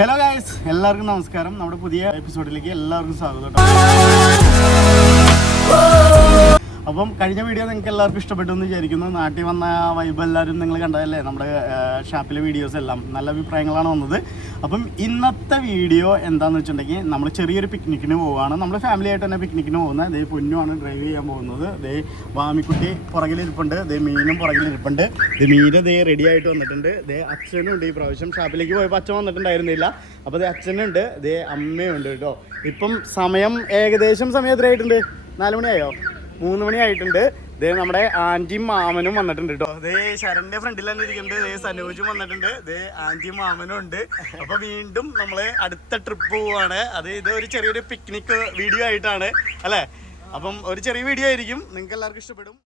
Hello guys, എല്ലാവർക്കും നമസ്കാരം. നമ്മുടെ പുതിയ എപ്പിസോഡിലേക്ക് എല്ലാവർക്കും സ്വാഗതം. അപ്പം കഴിഞ്ഞ വീഡിയോ നിങ്ങൾക്ക് എല്ലാവർക്കും ഇഷ്ടപ്പെട്ടു എന്ന് വിചാരിക്കുന്നു. നാട്ടിൽ വന്ന വൈബ് എല്ലാവരും നിങ്ങൾ കണ്ടതല്ലേ? നമ്മുടെ ഷാപ്പിലെ വീഡിയോസ് എല്ലാം നല്ല അഭിപ്രായങ്ങളാണ് വന്നത്. അപ്പം ഇന്നത്തെ വീഡിയോ എന്താണെന്ന് വെച്ചിട്ടുണ്ടെങ്കിൽ നമ്മൾ ചെറിയൊരു പിക്നിക്കിന് പോവുകയാണ്. നമ്മൾ ഫാമിലി ആയിട്ട് തന്നെ പിക്നിക്കിന് പോകുന്നത്. ദേ പൊന്നുമാണ് ഡ്രൈവ് ചെയ്യാൻ പോകുന്നത്. ദേ വാമിക്കുട്ടി പുറകിലിരിപ്പുണ്ട്, ദേ മീനും പുറകിലിരിപ്പുണ്ട്. ദേ മീന് ദേ റെഡി ആയിട്ട് വന്നിട്ടുണ്ട്. ദേ അച്ഛനും ഉണ്ട്. ഈ പ്രാവശ്യം ഷാപ്പിലേക്ക് പോയപ്പോൾ അച്ഛൻ വന്നിട്ടുണ്ടായിരുന്നില്ല. അപ്പോൾ ദേ അച്ഛനുണ്ട്, ദേ അമ്മയുണ്ട് കേട്ടോ. ഇപ്പം സമയം ഏകദേശം സമയം എത്രയായിട്ടുണ്ട്? 4 മണിയായോ? 3 മണിയായിട്ടുണ്ട്. ദേ നമ്മുടെ ആൻറ്റിയും മാമനും വന്നിട്ടുണ്ട് കേട്ടോ. ദേ ശരണ്യ ഫ്രണ്ടിൽ തന്നെ ഇരിക്കുന്നുണ്ട്. ദേ സനോജും വന്നിട്ടുണ്ട്. ദേ ആൻറ്റിയും മാമനും ഉണ്ട്. അപ്പൊ വീണ്ടും നമ്മള് അടുത്ത ട്രിപ്പ് പോവാണ്. ഇത് ഒരു ചെറിയൊരു പിക്നിക് വീഡിയോ ആയിട്ടാണ് അല്ലേ? അപ്പം ഒരു ചെറിയ വീഡിയോ ആയിരിക്കും, നിങ്ങൾക്ക് എല്ലാവർക്കും ഇഷ്ടപ്പെടും.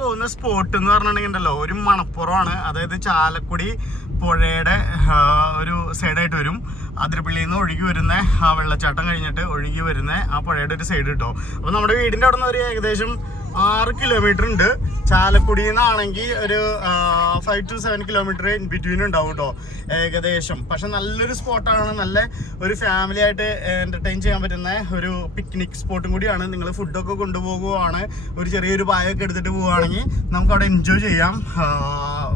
പോകുന്ന സ്പോട്ട് എന്ന് പറഞ്ഞിട്ടുണ്ടെങ്കിൽ ഉണ്ടല്ലോ, ഒരു മണപ്പുറമാണ്. അതായത് ചാലക്കുടി പുഴയുടെ ഒരു സൈഡായിട്ട് വരും. അതിരപ്പള്ളിയിൽ നിന്ന് ഒഴുകി വരുന്ന ആ വെള്ളച്ചാട്ടം കഴിഞ്ഞിട്ട് ഒഴുകി വരുന്ന ആ പുഴയുടെ ഒരു സൈഡ് കിട്ടോ. അപ്പോൾ നമ്മുടെ വീടിൻ്റെ അവിടെ നിന്ന് ഒരു ഏകദേശം 6 കിലോമീറ്റർ ഉണ്ട്. ചാലക്കുടിയിൽ നിന്നാണെങ്കിൽ ഒരു 5 to 7 കിലോമീറ്റർ ഇൻ ബിറ്റ്വീൻ ഉണ്ടാവും കേട്ടോ ഏകദേശം. പക്ഷെ നല്ലൊരു സ്പോട്ടാണ്. നല്ല ഒരു ഫാമിലി ആയിട്ട് എൻ്റർടൈൻ ചെയ്യാൻ പറ്റുന്ന ഒരു പിക്നിക് സ്പോട്ടും കൂടിയാണ്. നിങ്ങൾ ഫുഡൊക്കെ കൊണ്ടുപോകുവാണ്, ഒരു ചെറിയൊരു പായൊക്കെ എടുത്തിട്ട് പോവുകയാണെങ്കിൽ നമുക്ക് അവിടെ എൻജോയ് ചെയ്യാം.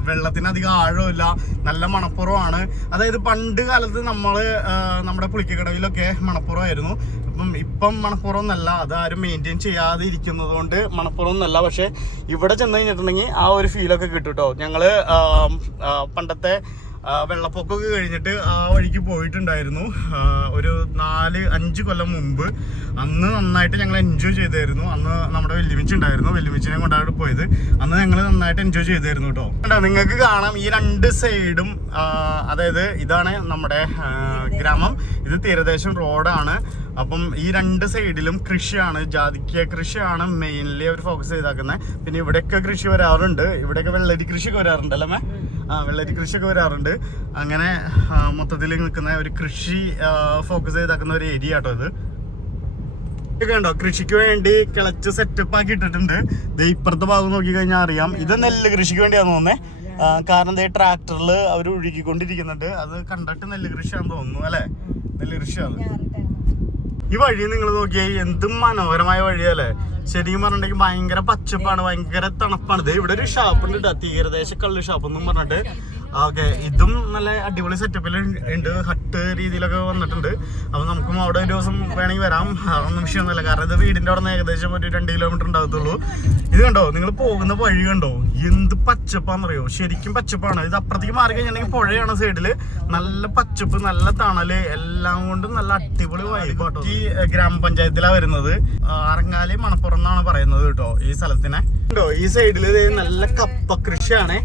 വെള്ളത്തിന് അധികം ആഴമില്ല, നല്ല മണപ്പുറമാണ്. അതായത് പണ്ട് കാലത്ത് നമ്മുടെ പുളിക്കക്കടവിലൊക്കെ മണപ്പുറമായിരുന്നു. ഇപ്പം മണപ്പുറം എന്നല്ല, അത് ആരും മെയിൻറ്റെയിൻ ചെയ്യാതെ ഇരിക്കുന്നത് കൊണ്ട് മണപ്പുറം എന്നല്ല. പക്ഷെ ഇവിടെ ചെന്ന് കഴിഞ്ഞിട്ടുണ്ടെങ്കിൽ ആ ഒരു ഫീലൊക്കെ കിട്ടും കേട്ടോ. ഞങ്ങള് പണ്ടത്തെ വെള്ളപ്പൊക്കമൊക്കെ കഴിഞ്ഞിട്ട് ആ വഴിക്ക് പോയിട്ടുണ്ടായിരുന്നു ഒരു 4-5 കൊല്ലം മുമ്പ്. അന്ന് നന്നായിട്ട് ഞങ്ങൾ എൻജോയ് ചെയ്തായിരുന്നു. അന്ന് നമ്മുടെ വെല്ലുമിച്ച് ഉണ്ടായിരുന്നു, വെല്ലുമിച്ചിനെ കൊണ്ടാണ് പോയത്. അന്ന് ഞങ്ങൾ നന്നായിട്ട് എൻജോയ് ചെയ്തായിരുന്നു കേട്ടോ. നിങ്ങൾക്ക് കാണാം ഈ 2 സൈഡും. അതായത് ഇതാണ് നമ്മുടെ ഗ്രാമം, ഇത് തീരദേശം റോഡാണ്. അപ്പം ഈ 2 സൈഡിലും കൃഷിയാണ്, ജാതിക്ക കൃഷിയാണ് മെയിൻലി അവർ ഫോക്കസ് ചെയ്താക്കുന്നത്. പിന്നെ ഇവിടെയൊക്കെ കൃഷി വരാറുണ്ട്, ഇവിടെയൊക്കെ വെള്ളരി കൃഷിയൊക്കെ വരാറുണ്ട് അല്ലേ? വെള്ളരി കൃഷിയൊക്കെ വരാറുണ്ട്. അങ്ങനെ മൊത്തത്തിൽ നിൽക്കുന്ന ഒരു കൃഷി ഫോക്കസ് ചെയ്താക്കുന്ന ഒരു ഏരിയ കേട്ടോ ഇത്. ഇതൊക്കെ ഉണ്ടോ, കൃഷിക്ക് വേണ്ടി കിളച്ച് സെറ്റപ്പ് ആക്കി ഇട്ടിട്ടുണ്ട്. ഇപ്പുറത്തെ ഭാഗം നോക്കി കഴിഞ്ഞാൽ അറിയാം, ഇത് നെല്ല് കൃഷിക്ക് വേണ്ടിയാന്ന് തോന്നുന്നത്. കാരണം ട്രാക്ടറിൽ അവർ ഒഴുകിക്കൊണ്ടിരിക്കുന്നുണ്ട്. അത് കണ്ടിട്ട് നെല്ല് കൃഷിയാണെന്ന് തോന്നുന്നു അല്ലേ? നെല്ല് കൃഷിയാണ്. ഈ വഴി നിങ്ങൾ നോക്കിയാൽ എന്തും മനോഹരമായ വഴിയല്ലേ? ശരിക്കും പറഞ്ഞിട്ടുണ്ടെങ്കിൽ ഭയങ്കര പച്ചപ്പാണ്, ഭയങ്കര തണുപ്പാണ്. ഇവിടെ ഒരു ഷാപ്പ് ഉണ്ട് കേട്ടോ, തീരദേശ കള്ള് ഷാപ്പ് എന്നും പറഞ്ഞിട്ട്. ഓക്കെ, ഇതും നല്ല അടിപൊളി സെറ്റപ്പിൽ ഉണ്ട്, ഹട്ട് രീതിയിലൊക്കെ വന്നിട്ടുണ്ട്. അപ്പം നമുക്കും അവിടെ ഒരു ദിവസം വേണമെങ്കിൽ വരാം, അതൊന്നും വിഷയമൊന്നുമില്ല. കാരണം ഇത് വീടിൻ്റെ അവിടെ നിന്ന് ഏകദേശം ഒരു 2 കിലോമീറ്റർ ഉണ്ടാകത്തുള്ളൂ. ഇത് കണ്ടോ, നിങ്ങൾ പോകുന്ന വഴി കണ്ടോ, എന്ത് പച്ചപ്പാന്നറിയോ? ശരിക്കും പച്ചപ്പാണ്. ഇത് അപ്പുറത്തേക്ക് മാറി കഴിഞ്ഞിട്ടുണ്ടെങ്കിൽ പുഴയാണ് സൈഡില്, നല്ല പച്ചപ്പ്, നല്ല തണല്, എല്ലാം കൊണ്ടും നല്ല അടിപൊളി വൈബ് കേട്ടോ. ഈ ഗ്രാമപഞ്ചായത്തിലാണ് വരുന്നത്. അറങ്ങാലി മണപ്പുറം എന്നാണ് പറയുന്നത് കേട്ടോ ഈ സ്ഥലത്തിനെ. കണ്ടോ, ഈ സൈഡില് നല്ല കപ്പ കൃഷിയാണ്.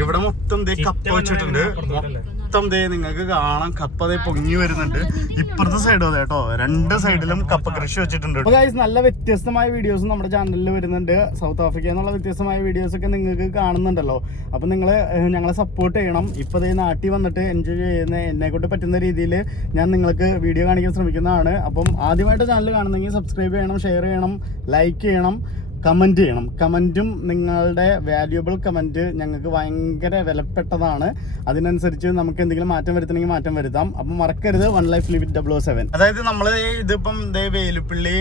ഇവിടെ മൊത്തം കപ്പ വെച്ചിട്ടുണ്ട്. മൊത്തം നിങ്ങൾക്ക് കാണാം, കപ്പ പൊങ്ങി വരുന്നുണ്ട്. ഇപ്പുറത്തെ സൈഡും അതെ കേട്ടോ, 2 സൈഡിലും കപ്പ കൃഷി വെച്ചിട്ടുണ്ട്. നല്ല വ്യത്യസ്തമായ വീഡിയോസ് നമ്മുടെ ചാനലിൽ വരുന്നുണ്ട്. സൗത്ത് ആഫ്രിക്ക എന്നുള്ള വ്യത്യസ്തമായ വീഡിയോസ് ഒക്കെ നിങ്ങൾക്ക് കാണുന്നുണ്ടല്ലോ. അപ്പൊ നിങ്ങൾ ഞങ്ങളെ സപ്പോർട്ട് ചെയ്യണം. ഇപ്പൊ നാട്ടിൽ വന്നിട്ട് എൻജോയ് ചെയ്യുന്ന എന്നെ കൊണ്ട് പറ്റുന്ന രീതിയിൽ ഞാൻ നിങ്ങൾക്ക് വീഡിയോ കാണിക്കാൻ ശ്രമിക്കുന്നതാണ്. അപ്പം ആദ്യമായിട്ട് ചാനൽ കാണുന്നെങ്കിൽ സബ്സ്ക്രൈബ് ചെയ്യണം, ഷെയർ ചെയ്യണം, ലൈക്ക് ചെയ്യണം, കമൻറ്റ് ചെയ്യണം. കമൻറ്റും നിങ്ങളുടെ വാല്യുബിൾ കമൻറ്റ് ഞങ്ങൾക്ക് ഭയങ്കര വിലപ്പെട്ടതാണ്. അതിനനുസരിച്ച് നമുക്ക് എന്തെങ്കിലും മാറ്റം വരുത്തണമെങ്കിൽ മാറ്റം വരുത്താം. അപ്പം മറക്കരുത് 1 Life Live with 007. അതായത് നമ്മൾ ഇതിപ്പം വേലുപ്പള്ളി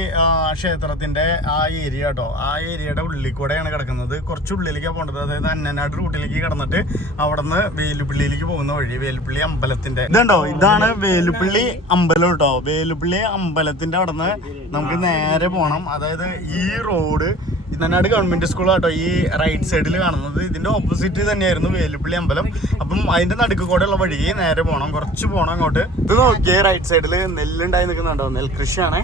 ക്ഷേത്രത്തിൻ്റെ ആ ഏരിയ കേട്ടോ, ആ ഏരിയയുടെ ഉള്ളിൽ കൂടെയാണ് കിടക്കുന്നത്. കുറച്ച് ഉള്ളിലേക്കാണ് പോകേണ്ടത്. അതായത് അന്നനാട് റൂട്ടിലേക്ക് കിടന്നിട്ട് അവിടെ നിന്ന് വേലുപ്പള്ളിയിലേക്ക് പോകുന്ന വഴി, വേലുപ്പള്ളി അമ്പലത്തിൻ്റെ ഇതുണ്ടോ, ഇതാണ് വേലുപ്പള്ളി അമ്പലം കേട്ടോ. വേലുപ്പള്ളി അമ്പലത്തിൻ്റെ അവിടെ നിന്ന് നമുക്ക് നേരെ പോകണം. അതായത് ഈ റോഡ് ഇന്നനാട് ഗവൺമെന്റ് സ്കൂളാട്ടോ ഈ റൈറ്റ് സൈഡിൽ കാണുന്നത്. ഇതിന്റെ ഓപ്പോസിറ്റ് തന്നെയായിരുന്നു വേലുപ്പള്ളി അമ്പലം. അപ്പം അതിന്റെ നടുക്ക് കൂടെ ഉള്ള വഴി നേരെ പോകണം, കുറച്ച് പോകണം അങ്ങോട്ട്. ഇത് നോക്കിയേ, റൈറ്റ് സൈഡിൽ നെല്ലുണ്ടായി നിൽക്കുന്നുണ്ടോ, നെൽകൃഷിയാണ്.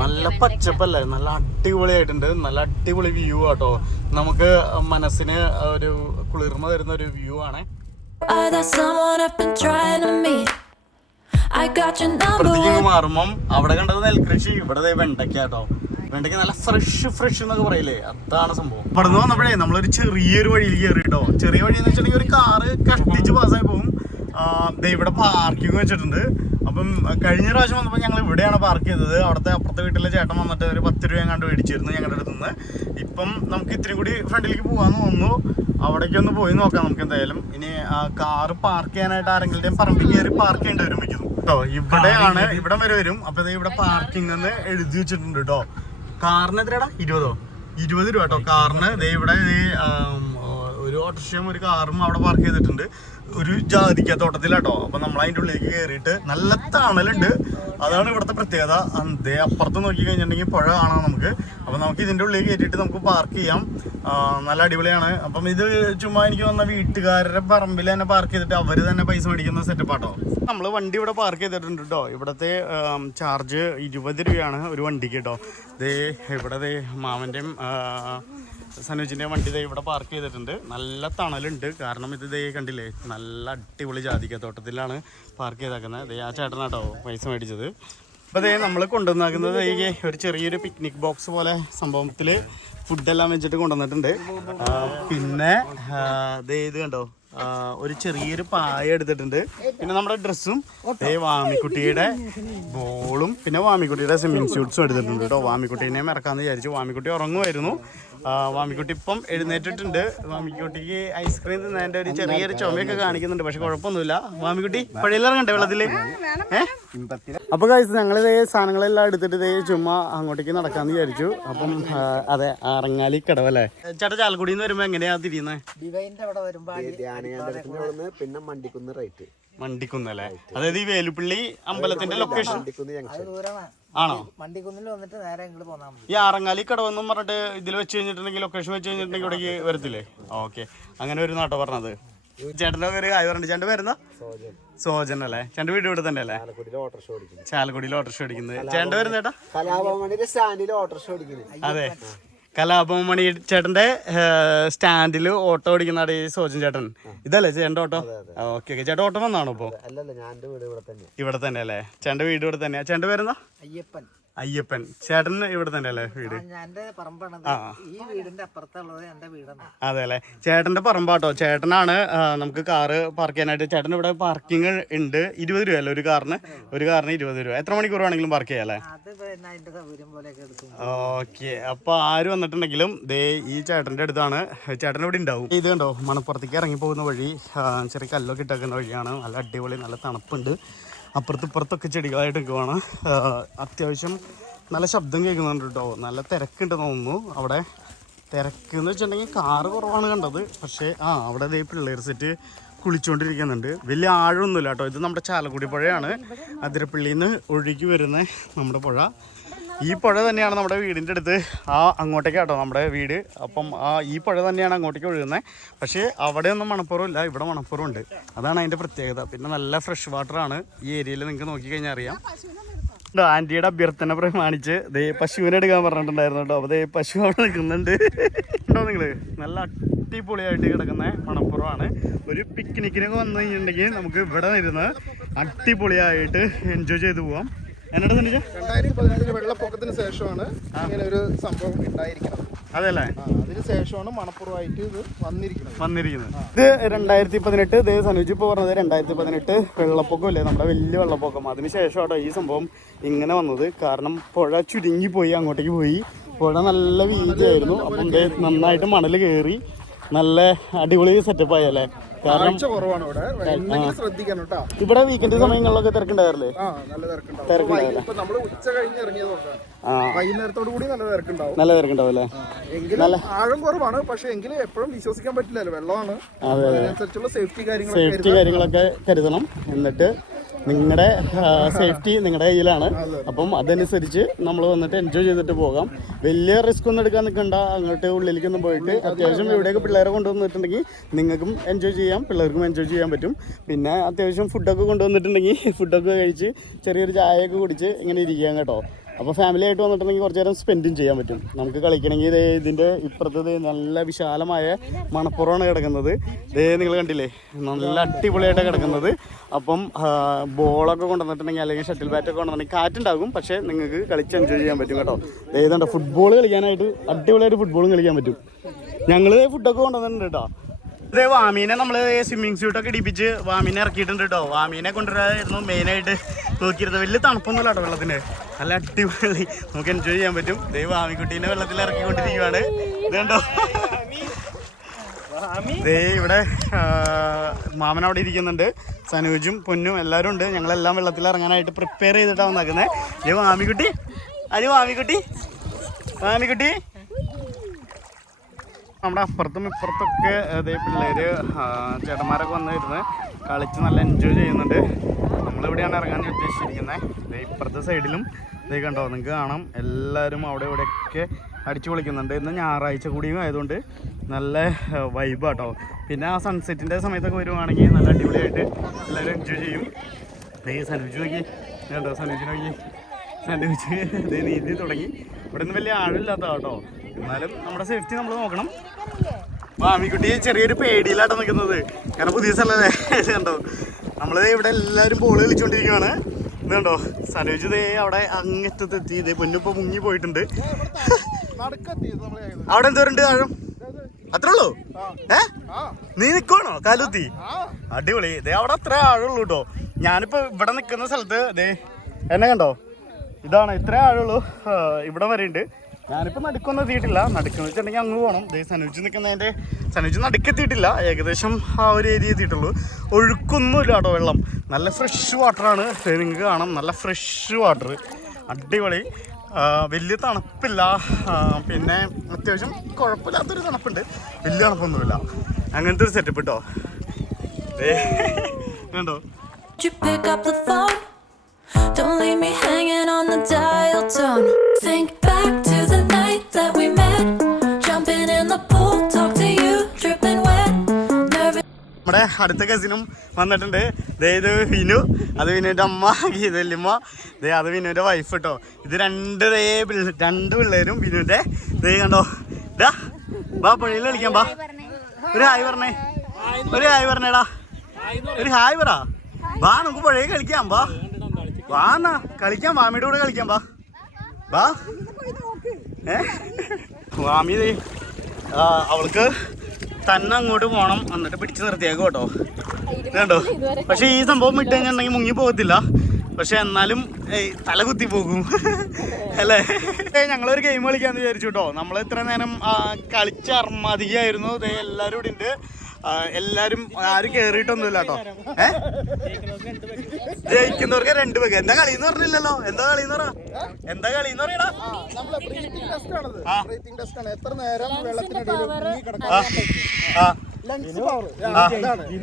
നല്ല പച്ചപ്പല്ലേ, നല്ല അടിപൊളിയായിട്ടുണ്ട്. നല്ല അടിപൊളി വ്യൂ ആട്ടോ. നമുക്ക് മനസ്സിന് ഒരു കുളിർമ തരുന്ന ഒരു വ്യൂ ആണ്. മാറുമ്പം അവിടെ കണ്ടത് നെൽകൃഷി, ഇവിടെ വെണ്ടയ്ക്കാട്ടോ. വെണ്ടയ്ക്ക് നല്ല ഫ്രഷ് എന്നൊക്കെ പറയില്ലേ, അതാണ് സംഭവം. ഇവിടെ നിന്ന് വന്നപ്പോഴേ നമ്മളൊരു ചെറിയൊരു വഴിയിൽ കയറി കേട്ടോ. ചെറിയ വഴി എന്ന് വെച്ചിട്ടുണ്ടെങ്കിൽ ഒരു കാറ് കഷ്ടിച്ച് പാസ്സായി പോകും. ഇവിടെ പാർക്കിംഗ് വെച്ചിട്ടുണ്ട്. അപ്പം കഴിഞ്ഞ പ്രാവശ്യം വന്നപ്പോൾ ഞങ്ങൾ ഇവിടെയാണ് പാർക്ക് ചെയ്തത്. അവിടുത്തെ അപ്പുറത്തെ വീട്ടിലെ ചേട്ടൻ വന്നിട്ട് ഒരു 10 രൂപ കണ്ട് മേടിച്ചിരുന്നു ഞങ്ങളുടെ അടുത്ത് നിന്ന്. ഇപ്പം നമുക്ക് ഇത്തിരി കൂടി ഫ്രണ്ടിലേക്ക് പോകാമെന്ന് തോന്നുന്നു. അവിടേക്ക് ഒന്ന് പോയി നോക്കാം നമുക്ക് എന്തായാലും. ഇനി കാറ് പാർക്ക് ചെയ്യാനായിട്ട് ആരെങ്കിലും പറമ്പിൽ കയറി പാർക്ക് ചെയ്യേണ്ടി വരും വെക്കുന്നു കേട്ടോ. ഇവിടെയാണ്, ഇവിടം വരെ വരും. അപ്പോൾ ഇവിടെ പാർക്കിംഗ് എന്ന് എഴുതി വെച്ചിട്ടുണ്ട് കേട്ടോ. കാറിന് എത്രയാടാ? 20 രൂപ കേട്ടോ കാറിന്. ഇവിടെ ഒരു ഓട്ടോറിക്ഷയും ഒരു കാറും അവിടെ പാർക്ക് ചെയ്തിട്ടുണ്ട്. ഒരു ജാതിക്ക തോട്ടത്തിലാട്ടോ. അപ്പം നമ്മൾ അതിൻ്റെ ഉള്ളിലേക്ക് കയറിയിട്ട് നല്ല തണലുണ്ട്. അതാണ് ഇവിടുത്തെ പ്രത്യേകത. അതേ അപ്പുറത്ത് നോക്കി കഴിഞ്ഞിട്ടുണ്ടെങ്കിൽ പുഴ കാണാം നമുക്ക്. അപ്പം നമുക്ക് ഇതിൻ്റെ ഉള്ളിൽ കയറ്റിയിട്ട് നമുക്ക് പാർക്ക് ചെയ്യാം. നല്ല അടിപൊളിയാണ്. അപ്പം ഇത് ചുമ്മാ എനിക്ക് വന്ന വീട്ടുകാരുടെ പറമ്പിൽ തന്നെ പാർക്ക് ചെയ്തിട്ട് അവർ തന്നെ പൈസ മേടിക്കുന്ന സെറ്റപ്പാട്ടോ. നമ്മൾ വണ്ടി ഇവിടെ പാർക്ക് ചെയ്തിട്ടുണ്ട് കേട്ടോ. ഇവിടുത്തെ ചാർജ് 20 രൂപയാണ് ഒരു വണ്ടിക്ക് കേട്ടോ. ഇവിടെ മാമൻ്റെയും സനോജിൻ്റെ വണ്ടി ഇവിടെ പാർക്ക് ചെയ്തിട്ടുണ്ട്. നല്ല തണലുണ്ട്. കാരണം ഇത് കണ്ടില്ലേ, നല്ല അടിപൊളി ജാതിക്ക തോട്ടത്തിലാണ് പാർക്ക് ചെയ്തേക്കുന്നത്. ആ ചേട്ടനാട്ടോ പൈസ മേടിച്ചത്. അപ്പോൾ നമ്മൾ കൊണ്ടുവന്നാക്കുന്നത് ഒരു ചെറിയൊരു പിക്നിക് ബോക്സ് പോലെ സംഭവത്തിൽ ഫുഡെല്ലാം വെച്ചിട്ട് കൊണ്ടുവന്നിട്ടുണ്ട്. പിന്നെ ഇത് കണ്ടോ, ഒരു ചെറിയൊരു പായ എടുത്തിട്ടുണ്ട്. പിന്നെ നമ്മുടെ ഡ്രസ്സും വാമിക്കുട്ടിയുടെ ബോളും പിന്നെ വാമിക്കുട്ടിയുടെ സ്വിമ്മിങ് സ്യൂട്ട്സും എടുത്തിട്ടുണ്ട് കേട്ടോ. വാമിക്കുട്ടീനെയും ഇറക്കാമെന്ന് വിചാരിച്ചു. വാമിക്കുട്ടി ഉറങ്ങുമായിരുന്നു. വാമിക്കുട്ടി ഇപ്പം എഴുന്നേറ്റിട്ടുണ്ട്. വാമിക്കുട്ടിക്ക് ഐസ്ക്രീം തിന്നതിൻ്റെ ഒരു ചെറിയൊരു ചുമയൊക്കെ കാണിക്കുന്നുണ്ട്. പക്ഷെ കുഴപ്പമൊന്നുമില്ല. വാമിക്കുട്ടി പുഴയിലിറങ്ങണ്ടേ വെള്ളത്തിൽ? അപ്പോൾ ഗൈസ് ഞങ്ങളിതേ സാധനങ്ങളെല്ലാം എടുത്തിട്ട് ചുമ്മാ അങ്ങോട്ടേക്ക് നടക്കാമെന്ന് വിചാരിച്ചു. അപ്പം അതെ, ആറങ്ങാലി കടവല്ലേ ചേട്ടാ. ചാലക്കുടിയിൽ നിന്ന് വരുമ്പോൾ എങ്ങനെയാ തിരിയുന്നത്? പിന്നെ മണ്ടിക്കുന്നല്ലേ? അതായത് ഈ വേലുപ്പള്ളി അമ്പലത്തിന്റെ ലൊക്കേഷൻ ആണോ? മണ്ടിക്കുന്നിൽ വന്നിട്ട് നേരെ ഇങ്ങോട്ട് പോന്നാ മതി. ഈ ആറങ്ങാലി കടവെന്നും പറഞ്ഞിട്ട് ഇതിൽ വെച്ച് കഴിഞ്ഞിട്ടുണ്ടെങ്കിൽ ലൊക്കേഷൻ വെച്ച് കഴിഞ്ഞിട്ടുണ്ടെങ്കിൽ ഇവിടേക്ക് വരത്തില്ലേ? ഓക്കെ, അങ്ങനെ ഒരു നാട്ടോ പറഞ്ഞത്. ചേട്ടൻ്റെ ഒരു കായ് പറഞ്ഞു. ചേട്ടൻ വരുന്ന സോജൻ അല്ലേ? ചേട്ടൻ്റെ വീട് ഇവിടെ തന്നെ അല്ലേ? ചാലക്കുടിയിൽ ഓട്ടോറിക്ഷ ഓടിക്കുന്നത്. ചേട്ടൻ്റെ വരുന്ന ചേട്ടാ അതെ, കലാഭവമണി ചേട്ടന്റെ സ്റ്റാൻഡിൽ ഓട്ടോ ഓടിക്കുന്ന ഈ സോജൻ ചേട്ടൻ. ഇതല്ലേ ചേട്ടൻ്റെ ഓട്ടോ? Okay okay. ചേട്ടൻ ഓട്ടോ വന്നാണോ ഇപ്പൊ? ഇവിടെ തന്നെ അല്ലേ? ചേട്ടൻ്റെ വീട് ഇവിടെ തന്നെയാ. ചേട്ടൻ്റെ പേരെന്താ? അയ്യപ്പൻ. ചേട്ടൻ ഇവിടെ തന്നെ അല്ലേ വീട്? അതെ അല്ലേ? ചേട്ടന്റെ പറമ്പാട്ടോ. ചേട്ടനാണ് നമുക്ക് കാറ് പാർക്ക് ചെയ്യാനായിട്ട്. ചേട്ടൻ ഇവിടെ പാർക്കിംഗ് ഉണ്ട്. 20 രൂപ അല്ലേ ഒരു കാറിന്? ഒരു കാറിന് 20 രൂപ. എത്ര മണിക്കൂർ വേണമെങ്കിലും പാർക്ക് ചെയ്യാം അല്ലേ? ഓക്കെ. അപ്പൊ ആര് വന്നിട്ടുണ്ടെങ്കിലും ഈ ചേട്ടന്റെ അടുത്താണ്. ചേട്ടൻ ഇവിടെ ഉണ്ടാവും. ഇത് കണ്ടോ, മണപ്പുറത്തേക്ക് ഇറങ്ങി പോകുന്ന വഴി ചെറിയ കല്ലൊക്കെ ഇട്ടേക്കുന്ന വഴിയാണ്. നല്ല അടിപൊളി, നല്ല തണുപ്പുണ്ട്. ഇപ്പുറത്തൊക്കെ ചെടികളായിട്ട് നിൽക്കുവാണ്. അത്യാവശ്യം നല്ല ശബ്ദം കേൾക്കുന്നുണ്ട് കേട്ടോ. നല്ല തിരക്കുണ്ട് തോന്നുന്നു അവിടെ. തിരക്ക് എന്ന് വെച്ചിട്ടുണ്ടെങ്കിൽ കാറ് കുറവാണ് കണ്ടത്. പക്ഷേ അവിടെ പിള്ളേർ സെറ്റ് കുളിച്ചുകൊണ്ടിരിക്കുന്നുണ്ട്. വലിയ ആഴമൊന്നുമില്ല കേട്ടോ. ഇത് നമ്മുടെ ചാലക്കുടി പുഴയാണ്. അതിരപ്പള്ളിയിൽ നിന്ന് ഒഴുകി വരുന്ന നമ്മുടെ പുഴ. ഈ പുഴ തന്നെയാണ് നമ്മുടെ വീടിൻ്റെ അടുത്ത്. അങ്ങോട്ടേക്കാട്ടോ നമ്മുടെ വീട്. അപ്പം ഈ പുഴ തന്നെയാണ് അങ്ങോട്ടേക്ക് ഒഴുകുന്നത്. പക്ഷേ അവിടെയൊന്നും മണപ്പുറം ഇല്ല, ഇവിടെ മണപ്പുറം ഉണ്ട്. അതാണ് അതിൻ്റെ പ്രത്യേകത. പിന്നെ നല്ല ഫ്രഷ് വാട്ടറാണ് ഈ ഏരിയയിൽ. നിങ്ങൾക്ക് നോക്കിക്കഴിഞ്ഞാൽ അറിയാം. ആൻറ്റിയുടെ അഭ്യർത്ഥന പ്രമാണിച്ച് പശുവിനെ എടുക്കാൻ പറഞ്ഞിട്ടുണ്ടായിരുന്നു കേട്ടോ. അപ്പോൾ പശു അവിടെ നിൽക്കുന്നുണ്ട് ഉണ്ടോ നിങ്ങൾ? നല്ല അടിപൊളിയായിട്ട് കിടക്കുന്ന മണപ്പുറമാണ്. ഒരു പിക്നിക്കിനൊക്കെ വന്നു കഴിഞ്ഞിട്ടുണ്ടെങ്കിൽ നമുക്ക് ഇവിടെ ഇരുന്ന് അടിപൊളിയായിട്ട് എൻജോയ് ചെയ്ത് പോവാം. എന്നോട് 2017 വെള്ളപ്പൊക്കത്തിന് ശേഷമാണ് ഇങ്ങനെ ഒരു സംഭവം ഉണ്ടായിരിക്കുന്നത്. അതല്ലേ? അതിനുശേഷമാണ് മണപ്പുറമായിട്ട് ഇത് വന്നിരിക്കുന്നത്. ഇത് 2018 സനുജ് ഇപ്പോൾ പറഞ്ഞത് 2018 വെള്ളപ്പൊക്കം ഇല്ലേ, നമ്മുടെ വലിയ വെള്ളപ്പൊക്കം. അതിനുശേഷമാട്ടോ ഈ സംഭവം ഇങ്ങനെ വന്നത്. കാരണം പുഴ ചുരുങ്ങിപ്പോയി, അങ്ങോട്ടേക്ക് പോയി. പുഴ നല്ല വീതിയായിരുന്നു. അപ്പം നന്നായിട്ട് മണൽ കയറി നല്ല അടിപൊളി സെറ്റപ്പായി അല്ലേ? കാരണം ഇവിടെ വീക്കെൻഡ് സമയങ്ങളിലൊക്കെ തിരക്കുണ്ടായിരുന്നില്ലേ? നല്ല തിരക്കുണ്ടാവും അല്ലേ? നല്ല ആഴം കുറവാണ്, പക്ഷെ എങ്കിലും എപ്പോഴും വിശ്വസിക്കാൻ പറ്റില്ലല്ലോ, വെള്ളമാണ്. അതിനനുസരിച്ചുള്ള സേഫ്റ്റി കാര്യങ്ങളൊക്കെ കരുതണം. എന്നിട്ട് നിങ്ങളുടെ സേഫ്റ്റി നിങ്ങളുടെ കയ്യിലാണ്. അപ്പം അതനുസരിച്ച് നമ്മൾ വന്നിട്ട് എൻജോയ് ചെയ്തിട്ട് പോകാം. വലിയ റിസ്ക് ഒന്നും എടുക്കാൻ നിൽക്കണ്ട. അങ്ങോട്ട് ഉള്ളിലേക്കൊന്നും പോയിട്ട് അത്യാവശ്യം ഇവിടെയൊക്കെ പിള്ളേരെ കൊണ്ടുവന്നിട്ടുണ്ടെങ്കിൽ നിങ്ങൾക്കും എൻജോയ് ചെയ്യാം, പിള്ളേർക്കും എൻജോയ് ചെയ്യാൻ പറ്റും. പിന്നെ അത്യാവശ്യം ഫുഡൊക്കെ കൊണ്ടുവന്നിട്ടുണ്ടെങ്കിൽ ഫുഡൊക്കെ കഴിച്ച് ചെറിയൊരു ചായയൊക്കെ കുടിച്ച് ഇങ്ങനെ ഇരിക്കാം കേട്ടോ. അപ്പോൾ ഫാമിലി ആയിട്ട് വന്നിട്ടുണ്ടെങ്കിൽ കുറച്ച് നേരം സ്പെൻഡും ചെയ്യാൻ പറ്റും. നമുക്ക് കളിക്കണമെങ്കിൽ ഇതിൻ്റെ ഇപ്പുറത്ത് നല്ല വിശാലമായ മണപ്പുറമാണ് കിടക്കുന്നത്. നിങ്ങൾ കണ്ടില്ലേ, നല്ല അടിപൊളിയായിട്ടാണ് കിടക്കുന്നത്. അപ്പം ബോളൊക്കെ കൊണ്ടുവന്നിട്ടുണ്ടെങ്കിൽ അല്ലെങ്കിൽ ഷട്ടിൽ ബാറ്റൊക്കെ കൊണ്ടുവന്നിട്ടുണ്ടെങ്കിൽ കാറ്റുണ്ടാകും, പക്ഷേ നിങ്ങൾക്ക് കളിച്ച് എൻജോയ് ചെയ്യാൻ പറ്റും കേട്ടോ. ഏതാണ്ട് ഫുട്ബോൾ കളിക്കാനായിട്ട് അടിപൊളിയായിട്ട് ഫുട്ബോളും കളിക്കാൻ പറ്റും. ഞങ്ങൾ ഫുഡൊക്കെ കൊണ്ടുവന്നിട്ടുണ്ട് കേട്ടോ. ഇതേ വാമീനെ നമ്മൾ സ്വിമ്മിങ് സ്യൂട്ടൊക്കെ ഇടിപ്പിച്ച് വാമീനെ ഇറക്കിയിട്ടുണ്ട് കേട്ടോ. വാമീനെ കൊണ്ടുവരായിരുന്നു മെയിനായിട്ട് നോക്കിയിരുന്നത്. വലിയ തണുപ്പൊന്നുമില്ല കേട്ടോ വെള്ളത്തിന്, നല്ല അടിപൊളി നമുക്ക് എൻജോയ് ചെയ്യാൻ പറ്റും. ഇതേ വാമിക്കുട്ടീനെ വെള്ളത്തിൽ ഇറക്കിക്കൊണ്ടിരിക്കുകയാണ്. ഇതുണ്ടോ ദേ ഇവിടെ മാമൻ അവിടെ ഇരിക്കുന്നുണ്ട്, സനൂജും പൊന്നും എല്ലാവരും ഉണ്ട്. ഞങ്ങളെല്ലാം വെള്ളത്തിൽ ഇറങ്ങാനായിട്ട് പ്രിപ്പയർ ചെയ്തിട്ടാണ് വന്നേക്കുന്നത്. ഏ വാമിക്കുട്ടി, അരി വാമിക്കുട്ടി, വാമിക്കുട്ടി. നമ്മുടെ അപ്പുറത്തും ഇപ്പുറത്തൊക്കെ അതേ പിള്ളേര് ചേട്ടന്മാരൊക്കെ വന്നിരുന്ന് കളിച്ച് നല്ല എൻജോയ് ചെയ്യുന്നുണ്ട്. നമ്മളിവിടെയാണ് ഇറങ്ങാൻ ഉദ്ദേശിച്ചിരിക്കുന്നത്. ഇതേ ഇപ്പുറത്തെ സൈഡിലും ഇതേ കണ്ടോ നിങ്ങൾക്ക് കാണാം, എല്ലാവരും അവിടെ ഇവിടെയൊക്കെ അടിച്ചു പൊളിക്കുന്നുണ്ട്. ഇന്ന് ഞായറാഴ്ച കൂടിയും ആയതുകൊണ്ട് നല്ല വൈബ് കേട്ടോ. പിന്നെ ആ സൺസെറ്റിൻ്റെ സമയത്തൊക്കെ വരുവാണെങ്കിൽ നല്ല അടിപൊളിയായിട്ട് എല്ലാവരും എൻജോയ് ചെയ്യും. ഈ സനൂജ് നോക്കി കേട്ടോ, സനൂജ് നോക്കി, സനൂജ് ഇതേ നീന്തി തുടങ്ങി. ഇവിടെ നിന്ന് വലിയ ആഴില്ലാത്ത കേട്ടോ, എന്നാലും നമ്മുടെ സേഫ്റ്റി നമ്മൾ നോക്കണം. മാമിക്കുട്ടി ചെറിയൊരു പേടിയിലാട്ടോ നിൽക്കുന്നത്, കാരണം പുതിയ സ്ഥലമല്ലേ. കണ്ടോ നമ്മൾ ഇവിടെ എല്ലാവരും ബോൾ കളിച്ചുകൊണ്ടിരിക്കുകയാണ്. ഇതുണ്ടോ സനൂജ് ഇതേ അവിടെ അങ്ങറ്റത്തെത്തി. ഇതേ പൊന്നിപ്പോൾ മുങ്ങി പോയിട്ടുണ്ട്. അവിടെ എന്തോരുണ്ട് ആഴം? അത്രേ ഉള്ളൂ? നീ നിൽക്കുവാണോ കാലുത്തി? അടിപൊളി. ഇതേ അവിടെ അത്ര ആഴമുള്ളൂ കേട്ടോ. ഞാനിപ്പോൾ ഇവിടെ നിൽക്കുന്ന സ്ഥലത്ത് ഇതേ എന്നെ കണ്ടോ, ഇതാണ് ഇത്രേ ആഴമുള്ളൂ. ഇവിടെ വരെയുണ്ട്. ഞാനിപ്പോൾ നടുക്കൊന്നും എത്തിയിട്ടില്ല. നടുക്കെന്ന് വെച്ചിട്ടുണ്ടെങ്കിൽ അങ്ങ് പോകണം. ദേ സനൂജ് നിൽക്കുന്നതിൻ്റെ സനൂജ് നടുക്കെത്തിയിട്ടില്ല, ഏകദേശം ആ ഒരു ഏരിയ എത്തിയിട്ടുള്ളൂ. ഒഴുക്കൊന്നുമില്ല കേട്ടോ, വെള്ളം നല്ല ഫ്രഷ് വാട്ടറാണ്. നിങ്ങൾക്ക് കാണാം, നല്ല ഫ്രഷ് വാട്ടർ, അടിപൊളി. വലിയ തണുപ്പില്ല, പിന്നെ അത്യാവശ്യം കുഴപ്പമില്ലാത്തൊരു തണുപ്പുണ്ട്, വലിയ തണുപ്പൊന്നുമില്ല. അങ്ങനത്തെ ഒരു സെറ്റപ്പ് കേട്ടോ. കണ്ടോ Don't leave me hanging on the dial tone. Think back to the night that we met. Jumping in the pool, talk to you, dripping wet. Nervous. നമ്മുടെ അടുത്ത കസിനും വന്നിട്ടുണ്ട്. ദേ ഇത് വിനു, അത് വിനുവിൻ്റെ അമ്മ ഗീതല്യമ്മ, ദേ അത് വിനുവിൻ്റെ വൈഫ് കേട്ടോ. ഇത് രണ്ട് പിള്ളേരും വിനുവിൻ്റെ. ദേ കണ്ടോ, ഇതാ വാ പുഴയിൽ കളിക്കാം. വാ ഒരു ഹായ് പറഞ്ഞേ, ഒരു ഹായ് പറഞ്ഞേടാ, ഒരു ഹായ് പറ. വാ നമുക്ക് പുഴയിൽ കളിക്കാം. വാ വാന്നാ കളിക്കാം, വാമിയുടെ കൂടെ കളിക്കാം. വാ വാ. വാമി അവൾക്ക് തന്നെ അങ്ങോട്ട് പോകണം, എന്നിട്ട് പിടിച്ച് നിർത്തിയേക്കും കേട്ടോ. ഇതുണ്ടോ, പക്ഷെ ഈ സംഭവം ഇട്ട് കഴിഞ്ഞിട്ടുണ്ടെങ്കിൽ മുങ്ങി പോകത്തില്ല, പക്ഷെ എന്നാലും തല കുത്തി പോകും അല്ലേ. ഞങ്ങളൊരു ഗെയിം കളിക്കാന്ന് വിചാരിച്ചു കേട്ടോ. നമ്മൾ ഇത്ര നേരം കളിച്ച് അർമാദികയായിരുന്നു. എല്ലാവരും ഇവിടെ ഉണ്ട്. എല്ലാരും ആരും കേറിയിട്ടൊന്നുമില്ല കേട്ടോ. ജയിക്കുന്നവർക്ക് 2 പേക്ക്. എന്താ കളിന്ന് പറഞ്ഞില്ലല്ലോ, എന്താ കളിന്ന് പറ, എന്താ കളിന്ന് പറയടാ.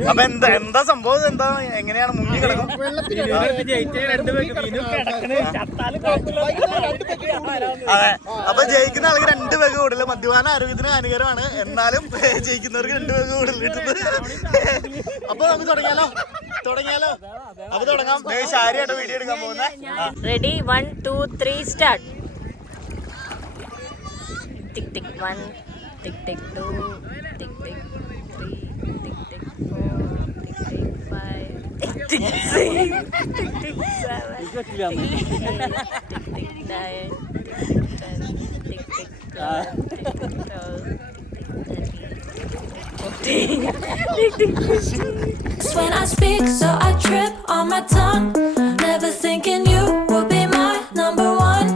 അപ്പൊ എന്താ സംഭവം, എന്താ എങ്ങനെയാണ് മുങ്ങി കിടക്കും? അതെ, അപ്പൊ ജയിക്കുന്ന ആൾക്ക് 2 പേക്ക് കൂടുതൽ. മദ്യപാന ആരോഗ്യത്തിന് ഹാനികരമാണ്, എന്നാലും ജയിക്കുന്നവർക്ക് 2 പേക്ക് കൂടുതൽ കിട്ടുന്നത്. അപ്പൊ നമുക്ക് തുടങ്ങിയാലോ അപ്പൊ തുടങ്ങാം. ശാരിയായിട്ട് വീഡിയോ എടുക്കാൻ പോകുന്നത്. Ready 1 2 3 start. Tick tick 1 tick tick 2 tick tick 3 tick tick 4 tick tick 5 tick tick 6 tick tick 7 tick tick 9 tick tick 10 tick tick 12 When I speak, so I trip on my tongue. Never thinking you would be my number one.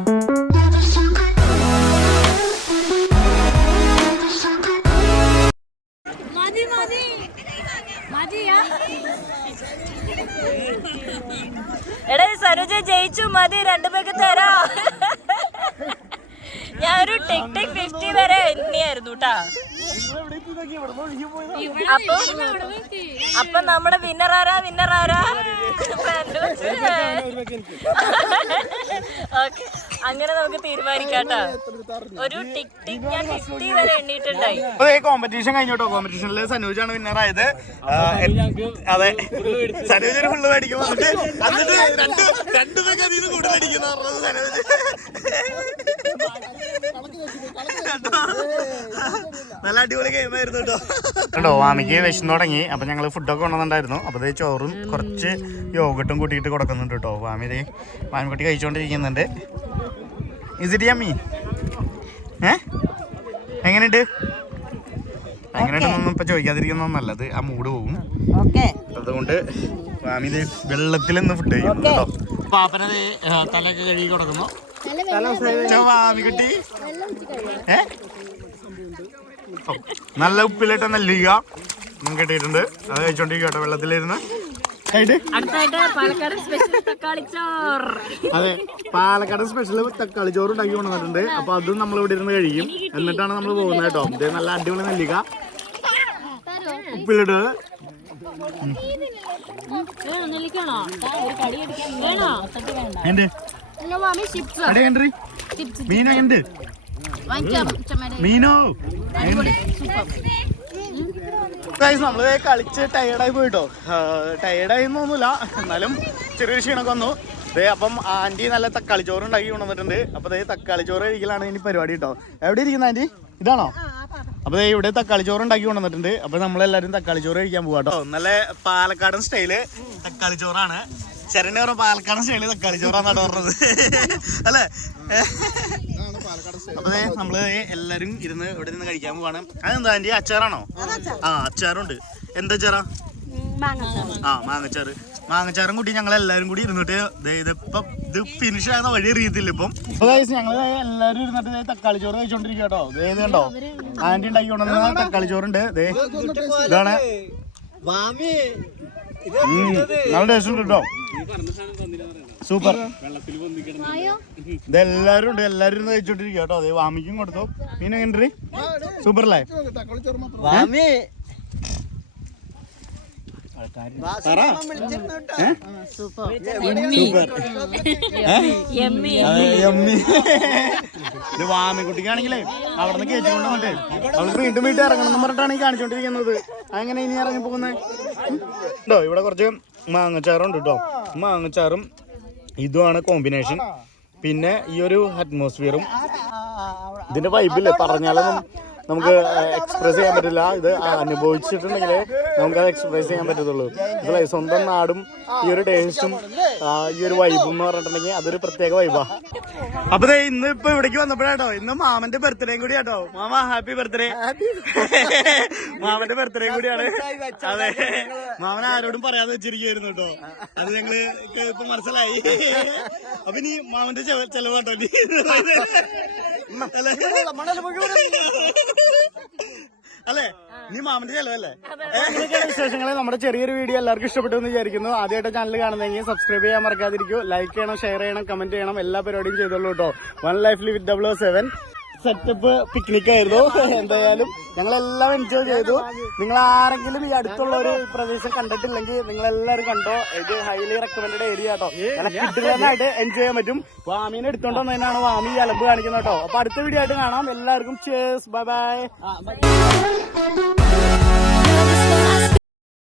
എടാ സനുജ ജയിച്ചു, മതി 2 പേക്ക് തരാം. ഞാൻ ഒരു ടിക് ടിക് 50 വരെ എണ്ണിയായിരുന്നു കേട്ടാ. അപ്പൊ നമ്മുടെ വിന്നർ ആരാ? ഓക്കെ, അങ്ങനെ നമുക്ക് തീരുമാനിക്കാട്ടോ. ഒരു ടിക് ടിക് ഞാൻ 50 വരെ എണ്ണിയിട്ടുണ്ടായി. കോമ്പറ്റീഷൻ കഴിഞ്ഞോട്ടോ. കോമ്പറ്റീഷനിൽ സനൂജാണ് വിന്നറായത്. അതെ, സനൂജ് ഒരു ഫുള്ള് മേടിക്കും. എന്നിട്ട് 2 പേക്ക് അതിൽ നിന്ന് കൂടുതൽ അടിക്കുന്ന സനൂജ്. നല്ല അടിപൊളി ഗെയിമായിരുന്നു കേട്ടോ. വാമിക്ക് വിശന്ന് തുടങ്ങി. അപ്പൊ ഞങ്ങള് ഫുഡൊക്കെ കൊണ്ടുവന്നിട്ടുണ്ടായിരുന്നു. അപ്പൊ ചോറും കുറച്ച് യോഗട്ടും കൂട്ടിയിട്ട് കൊടുക്കുന്നുണ്ട് കേട്ടോ. വാമിക്കുട്ടി കഴിച്ചോണ്ടിരിക്കുന്നുണ്ട്. Is it yummy? എങ്ങനെയുണ്ട്? അങ്ങനെയായിട്ടൊന്നും ഇപ്പൊ ചോദിക്കാതിരിക്കുന്ന നല്ലത്, ആ മൂഡ് പോകും. അതുകൊണ്ട് വാമി വെള്ളത്തിൽ നിന്ന് ഫുഡ് കഴിക്കുന്നു കേട്ടോ. പാപ്പനത് തലയൊക്കെ കഴുകി കൊടുക്കുന്നു. വാമി കുട്ടി നല്ല ഉപ്പിലിട്ട നെല്ലിക്ക കിട്ടിയിട്ടുണ്ട്. അത് കഴിച്ചോണ്ടിരിക്കും കേട്ടോ വെള്ളത്തിലിരുന്ന്. അതെ, പാലക്കാട് സ്പെഷ്യൽ തക്കാളി ചോറ് ഉണ്ടാക്കി കൊണ്ടുവന്നിട്ടുണ്ട്. അപ്പൊ അതും നമ്മൾ ഇവിടെ ഇരുന്ന് കഴിക്കും. എന്നിട്ടാണ് നമ്മൾ പോകുന്നത് കേട്ടോ. ഇത് നല്ല അടിപൊളി നെല്ലിക്ക ഉപ്പിലിട്ട്. മീനോ എന്ത് മീനോ നമ്മള് കളിച്ച് ടയേർഡായി പോയിട്ടോ. ടയേർഡായി ഒന്നുമില്ല, എന്നാലും ചെറിയൊരു ക്ഷീണമൊക്കെ വന്നു. അപ്പം ആന്റി നല്ല തക്കാളി ചോറ് ഉണ്ടാക്കി കൊണ്ടുവന്നിട്ടുണ്ട്. അപ്പൊ തക്കാളി ചോറ് കഴിക്കലാണ് ഇനി പരിപാടി കേട്ടോ. എവിടെ ഇരിക്കുന്ന ആന്റി? ഇതാണോ? അപ്പൊ ഇവിടെ തക്കാളി ചോറ് ഉണ്ടാക്കി കൊണ്ടുവന്നിട്ടുണ്ട്. അപ്പൊ നമ്മളെല്ലാരും തക്കാളി ചോറ് കഴിക്കാൻ പോവാട്ടോ. നല്ല പാലക്കാടൻ സ്റ്റൈല് തക്കാളി ചോറാണ്. ശരണ്യ പറഞ്ഞ പാലക്കാടൻ സ്റ്റൈല് തക്കാളി ചോറാന്നാണ് പറഞ്ഞത് അല്ലേ? അപ്പൊ നമ്മള് എല്ലാരും ഇരുന്ന് ഇവിടെ നിന്ന് കഴിക്കാൻ പോവാണ്. അതെന്താ ആന്റി, അച്ചാറാണോ? ആ, അച്ചാറുണ്ട്. എന്താ അച്ചാറാ? ആ, മാങ്ങച്ചാറ്. മാങ്ങച്ചാറും കൂട്ടി ഞങ്ങൾ എല്ലാരും കൂടി ഇരുന്നിട്ട് ഇതിപ്പം ഇത് ഫിനിഷ് ആകുന്ന വഴി അറിയത്തില്ല ഇപ്പം. ഞങ്ങള് എല്ലാരും ഇരുന്നിട്ട് തക്കാളി ചോറ് കഴിച്ചോണ്ടിരിക്കുക കേട്ടോ. ഇത് കണ്ടോ, ആന്റി ഉണ്ടാക്കി കൊണ്ടുവന്ന തക്കാളി ചോറുണ്ട്. ഇതാണ് നല്ല ടേസ്റ്റ് ഉണ്ട് കേട്ടോ. സൂപ്പർ. ഇതെല്ലാരും ഉണ്ട്, എല്ലാരും ഇരുന്ന് കഴിച്ചോണ്ടിരിക്കുക കേട്ടോ. അതെ, വാമിക്കും കൊടുത്തു. മീൻ എങ്ങനെ സൂപ്പർ അല്ലേ? ഇത് വാമിക്കുട്ടിക്കാണെങ്കിലേ അവിടെ നിന്ന് കയറ്റിക്കൊണ്ട് വന്നിട്ട് അവൾക്ക് വീണ്ടും വീട്ടിൽ ഇറങ്ങണം എന്ന് പറഞ്ഞിട്ടാണ് ഈ കാണിച്ചോണ്ടിരിക്കുന്നത്. അങ്ങനെ ഇനി ഇറങ്ങി പോകുന്നത് കേട്ടോ. ഇവിടെ കുറച്ച് മാങ്ങച്ചാറുണ്ട് കേട്ടോ. മാങ്ങച്ചാറും ഇതുമാണ് കോമ്പിനേഷൻ. പിന്നെ ഈ ഒരു അറ്റ്മോസ്ഫിയറും ഇതിന്റെ വൈബില്ലേ പറഞ്ഞാലൊന്നും നമുക്ക് എക്സ്പ്രസ് ചെയ്യാൻ പറ്റില്ല. ഇത് അനുഭവിച്ചിട്ടുണ്ടെങ്കിൽ നമുക്കത് എക്സ്പ്രസ് ചെയ്യാൻ പറ്റത്തുള്ളൂ. ഇതല്ലേ സ്വന്തം നാടും ഈ ഒരു ടേസ്റ്റും ഈ ഒരു വൈബും എന്ന് പറഞ്ഞിട്ടുണ്ടെങ്കിൽ അതൊരു പ്രത്യേക വൈബാ. അപ്പൊ ഇന്ന് ഇപ്പൊ ഇവിടേക്ക് വന്നപ്പോഴാട്ടോ, ഇന്ന് മാമന്റെ ബർത്ത്ഡേയും കൂടി ആട്ടോ. Mama happy birthday. മാമന്റെ ബർത്ത്ഡേയും കൂടിയാണ്. അതെ, മാമൻ ആരോടും പറയാതെ വെച്ചിരിക്കുവായിരുന്നു കേട്ടോ. അത് ഞങ്ങള് ഇപ്പൊ മനസ്സിലായി. അപ്പൊ ഇനി മാമന്റെ ചെലവാട്ടോ അല്ലേ? നീ മാമന്റെ ചെലവല്ലേ? വിശേഷങ്ങളെ നമ്മുടെ ചെറിയൊരു വീഡിയോ എല്ലാവർക്കും ഇഷ്ടപ്പെട്ടു എന്ന് വിചാരിക്കുന്നു. ആദ്യമായിട്ട് ചാനൽ കാണുന്നെങ്കിൽ സബ്സ്ക്രൈബ് ചെയ്യാൻ മറക്കാതിരിക്കും. ലൈക്ക് ചെയ്യണം, ഷെയർ ചെയ്യണം, കമന്റ് ചെയ്യണം. എല്ലാ പരിപാടിയും ചെയ്തോളൂ കേട്ടോ. One life with 007 setup picnic ആയിരുന്നു. എന്തായാലും ഞങ്ങളെല്ലാം എൻജോയ് ചെയ്തു. നിങ്ങൾ ആരെങ്കിലും ഈ അടുത്തുള്ള ഒരു പ്രദേശം കണ്ടിട്ടില്ലെങ്കിൽ നിങ്ങളെല്ലാവരും കണ്ടോ. ഇത് ഹൈലി റെക്കമെൻഡഡ് ഏരിയ കേട്ടോ. കിട്ടുന്നതായിട്ട് എൻജോയ് ചെയ്യാൻ പറ്റും. വാമീനെ എടുത്തോണ്ട് വന്നതിനാണ് വാമി അലമ്പ് കാണിക്കുന്നത് കേട്ടോ. അപ്പൊ അടുത്ത വീഡിയോ ആയിട്ട് കാണാം. എല്ലാവർക്കും ചേസ്, ബൈ ബൈ.